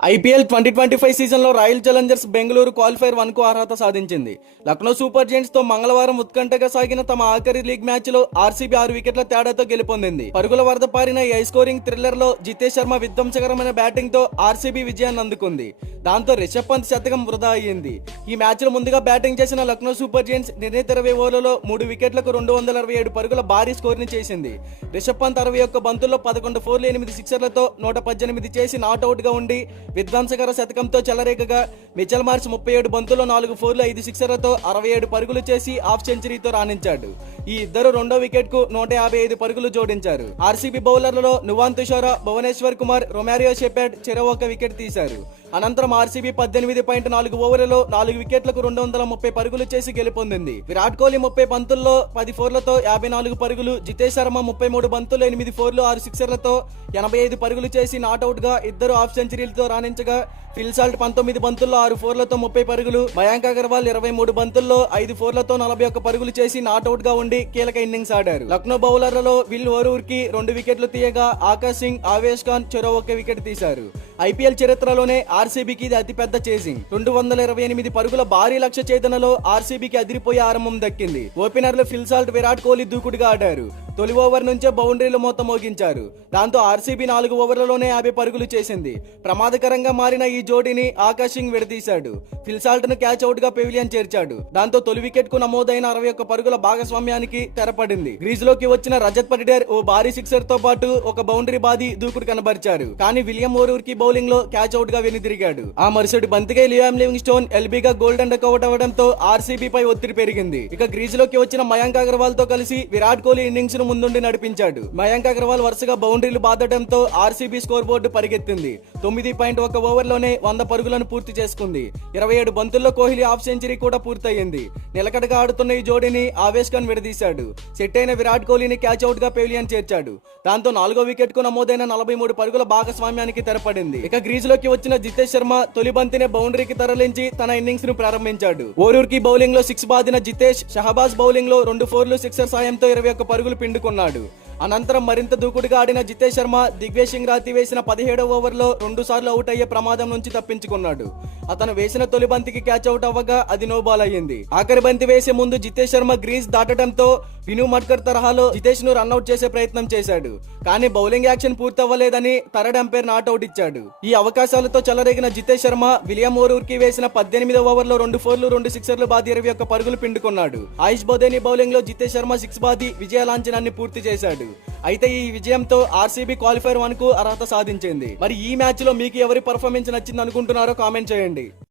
IPL 2025 సీజన్లో royal Challengers Bengaluru qualifier 1కు అర్హత సాధించింది. లక్నో సూపర్ జెయింట్స్తో మంగళవారం ఉత్కంఠగా సాగిన తమ ఆఖరి లీగ్ మ్యాచ్లో ఆర్సీబీ 6 వికెట్ల తేడాతో గెలుపొందింది. పరుగుల వరద పారిన ఈ హై స్కోరింగ్ థ్రిల్లర్లో జితేష్ శర్మ విధ్వంసకరమైన బ్యాటింగ్తో ఆర్సీబీ విజయాన్ని అందుకుంది. దాంతో రిషబ్ పంత్ శతకం వృధా అయ్యింది. ఈ మ్యాచ్లో ముందుగా బ్యాటింగ్ చేసిన లక్నో సూపర్ జెయింట్స్ నిర్ణీత 20 ఓవర్లలో 3 వికెట్లకు 227 పరుగుల భారీ స్కోర్ని చేసింది. రిషబ్ పంత్ 61 బంతుల్లో 11 ఫోర్లు 8 సిక్సర్లతో 118 చేసి నాట్అవుట్గా ఉండి విధ్వంసకర శతకంతో చెలరేగగా, మిచెల్ మార్చ్ 37 బంతుల్లో 4 ఫోర్లు 5 సిక్సర్లతో 67 పరుగులు చేసి హాఫ్ సెంచరీతో రాణించాడు. ఈ ఇద్దరు రెండో వికెట్ కు 155 పరుగులు జోడించారు. ఆర్సీబీ బౌలర్లలో నువాన్ తుషారా, భువనేశ్వర్ కుమార్, రొమారియో షెపర్డ్ చెరో ఒక వికెట్ తీశారు. అనంతరం ఆర్సీబీ 18.4 ఓవర్లలో 4 వికెట్లకు 230 పరుగులు చేసి గెలుపొందింది. విరాట్ కోహ్లీ 30 బంతుల్లో 10 ఫోర్లతో 54 పరుగులు, జితేష్ శర్మ 33 బంతుల్లో 8 ఫోర్లు 6 సిక్సర్లతో 85 పరుగులు చేసి నాట్అవుట్ గా ఇద్దరు హాఫ్ సెంచరీలతో రాణించగా, ఫిల్ సాల్ట్ 19 బంతుల్లో 6 ఫోర్లతో 30 పరుగులు, మయాంక్ అగర్వాల్ 23 బంతుల్లో 5 ఫోర్లతో 41 పరుగులు చేసి నాట్అవుట్ గా ఉండి కీలక ఇన్నింగ్స్ ఆడారు. లక్నో బౌలర్లలో విల్ ఓరూర్ కి 2 వికెట్లు తీయగా, ఆకాష్ సింగ్, ఆవేష్ ఖాన్ చెరో ఒక వికెట్ తీశారు. ఐపీఎల్ చరిత్రలోనే ఆర్సీబీకి ఇది అతిపెద్ద చేసింగ్. 228 పరుగుల భారీ లక్ష్య ఛేదనలో ఆర్సీబీకి అదిరిపోయే ఆరంభం దక్కింది. ఓపెనర్లు ఫిల్ సాల్ట్, విరాట్ కోహ్లీ దూకుడుగా ఆడారు. తొలి ఓవర్ నుంచే బౌండరీలు మొత్తం మోగించారు. దాంతో ఆర్సీబీ 4 ఓవర్లలోనే 50 పరుగులు చేసింది. ప్రమాదకరంగా మారిన ఈ జోడీని ఆకాష్ సింగ్ విడదీశాడు. ఫిల్ సాల్ట్ ను క్యాచ్ అవుట్ గా పెవిలియన్ చేర్చాడు. దాంతో తొలి వికెట్ కు నమోదైన 61 పరుగుల భాగస్వామ్యానికి తెరపడింది. క్రీజ్ లోకి వచ్చిన రజత్ పటిడేర్ ఓ భారీ సిక్సర్ తో పాటు ఒక బౌండరీ బాది దూకుడు కనబరిచారు. కానీ విలియం ఓరూర్ కి బౌలింగ్ లో క్యాచ్ అవుట్ గా వెనుదిరిగాడు. ఆ మరుసటి బంతికే లియామ్ లివింగ్ స్టోన్ ఎల్బీగా గోల్డెన్ డక్ అవుట్ అవడంతో ఆర్సీబీ పై ఒత్తిడి పెరిగింది. ఇక క్రీజ్ లోకి వచ్చిన మయాంక్ అగర్వాల్ తో కలిసి విరాట్ కోహ్లీ ఇన్నింగ్స్ ను ముందుండి నడిపించాడు. మయాంక్ అగర్వాల్ వరుసగా బౌండరీలు బాదడంతో ఆర్సీబీ స్కోర్ బోర్డు పరిగెత్తింది. 9.1 ఓవర్లోనే 100 పరుగులను పూర్తి చేసుకుంది. 27 బంతుల్లో కోహ్లీ హాఫ్ సెంచరీ కూడా పూర్తయింది. నిలకడగా ఆడుతున్న ఈ జోడీని ఆవేష్ ఖాన్ విడదీశాడు. సెట్ అయిన విరాట్ కోహ్లీని క్యాచ్ అవుట్ గా పెవిలియన్ చేర్చాడు. దాంతో 4వ వికెట్ కు నమోదైన 43 పరుగుల భాగస్వామ్యానికి తెరపడింది. ఇక క్రీజ్ లోకి వచ్చిన జితేష్ శర్మ తొలి బంతిని బౌండరీకి తరలించి తన ఇన్నింగ్స్ ను ప్రారంభించాడు. ఓరూర్ కి బౌలింగ్ లో 6 బాదిన జితేష్, షహబాజ్ బౌలింగ్ లో 2 ఫోర్లు సిక్సర్ సాయంతో 21 పరుగులు పిండుకున్నాడు. అనంతరం మరింత దూకుడుగా ఆడిన జితేష్ శర్మ దిగ్వేష్ సింగ్ రాతి వేసిన 17వ ఓవర్లో 2 సార్లు అవుట్ అయ్యే ప్రమాదం నుంచి తప్పించుకున్నాడు. అతను వేసిన తొలి బంతికి క్యాచ్ అవుట్ అవ్వగా అది నో బాల్ అయ్యింది. ఆఖరి బంతి వేసే ముందు జితేష్ శర్మ గ్రీజ్ దాటడంతో విను మట్కర్ తరహాలో జితేష్ ను రన్అట్ చేసే ప్రయత్నం చేశాడు. కానీ బౌలింగ్ యాక్షన్ పూర్తవ్వలేదని థర్డ్ అంపైర్ నాట్అవుట్ ఇచ్చాడు. ఈ అవకాశాలతో చెలరేగిన జితేష్ శర్మ విలియం ఓరూర్ కి వేసిన 18వ ఓవర్లో 2 ఫోర్లు 2 సిక్సర్లు బాది 21 పరుగులు పిండుకున్నాడు. ఆయుష్ బోదేని బౌలింగ్ లో జితేష్ శర్మ 6 బాది విజయ లాంఛనాన్ని పూర్తి చేశాడు. అయితే ఈ విజయంతో ఆర్సీబీ క్వాలిఫైర్ 1కు అర్హత సాధించింది. మరి ఈ మ్యాచ్ లో మీకు ఎవరి పర్ఫార్మెన్స్ నచ్చింది అనుకుంటున్నారో కామెంట్ చేయండి.